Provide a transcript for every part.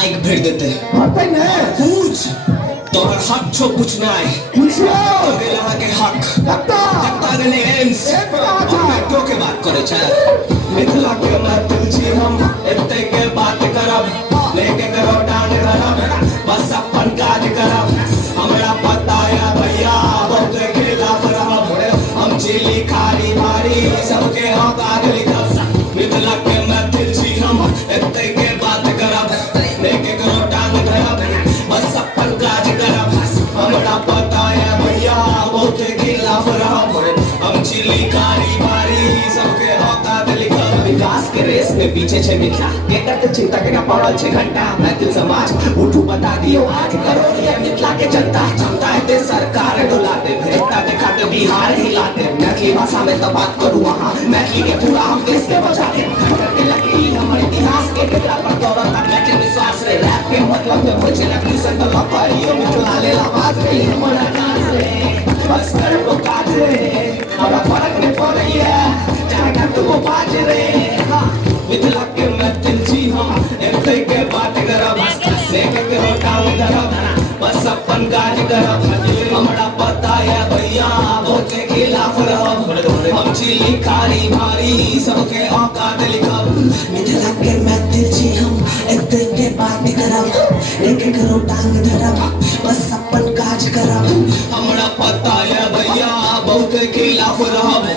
mic भेज देते होते न पूछ तोहर हक छो पूछना है पूछियो तो गेला के हक कत्ता कत्ता गने एम्स एक बात है मेट्रो के बात करे छै मिथिला के मैथिल छी हम एते के बात करब लेके करो डांड धरब बस अपन काज करब हमरा पता है भैया बहुत खिलाफ रहब हम चिली खारी भारी सबके औकात लिखब मिथिला के मैथिल छी हम एते के बात करब लेके करो डांड धरब बस अपन काज करब हमरा पता है भैया बहुत खिलाफ रहब हम चिली कारी भारी सबके औकात लिखब विकास के रेस में पीछे छे मिथिला एकर त चिंता के न पड़ल छे घंटा मैथिल समाज उठू बता दियो 8 करोड़ ये मिथिला के जनता क्षमता है सरकार डुलाते भेजता दिखाते बिहार हिलाते मैथिली भाषा में तो बात करूं वहां मैथिली के पूरा हम देश के बचाते करके लगी हमारे इतिहास के केकरा पर गौरव था मैथिली विश्वास रे रैप के मतलब में मुझे लगी संग लपाइयो मिथिला ले आवाज रे हमरा नाच रे बस कर को काज रे हमरा फर्क नहीं पड़े है चाहे का तू बाज रे मिथिला के मैथिल जी हम एते के बात करब लेके करो टांग धरब बस अपन काज करब हमरा पता है भैया बहुत खिलाफ रहब हम चिली खारी भारी सबके औकात लिखब मिथिला के मैथिल जी हम एते के बात करब लेके करो टांग धरब बस अपन काज करब हमरा पता है भैया बहुत खिलाफ रहब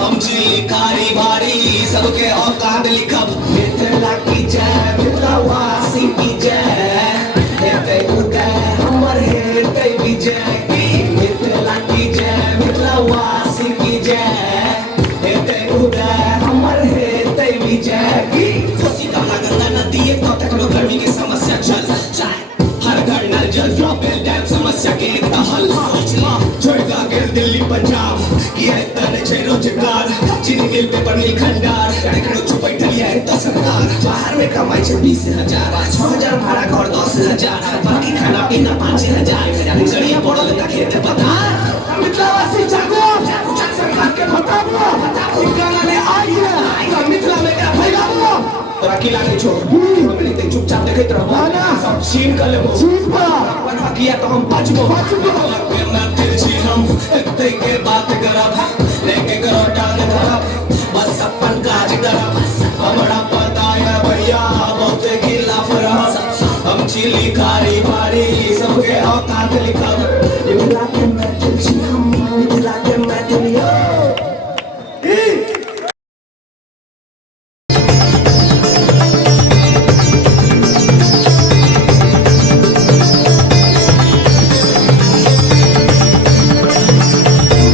हम चिली खारी भारी सबके औकात लिखब मिथिला की जय मिथिला वासी की जय हेते उदय हमर हेते विजय की मिथिला की जय मिथिला वासी की जय हेते उदय हमर हेते विजय की कोसी कमला गंगा नदी एक तो तकनो गर्मी की समस्या चल जाए हर घर नल जल फ्लॉपेल डैम समस्या के एक हल छोड़का गेल दिल्ली पंजाब किया तने छे रोजगार चीनी मिल पेपर मिल खंडार देखनो चुप बैठलिया है तो सरकार बाहर में कमाई छे 20,000 6,000 भाड़ा घर 10,000 बाकी खाना पीना 5,000 गड़िया पड़ल त खेते पता मिथिलावासी जागो सरकार के बताबो ई गाना ले आइए मिथिला में का फैलाबो तोरा की लागे छो हम नहीं चुपचाप देखत रहबो ना सब छीन कर लेबो चीज पर अपन किया तो हम बचबो के मैथिल छी हम एते के बात करब लेके करो टांग धरब बस अपन काज करब हमरा पता है भैया बहुत खिलाफ रहब हम चिली खारी भारी सबके औकात लिखब मिथिला के मैथिल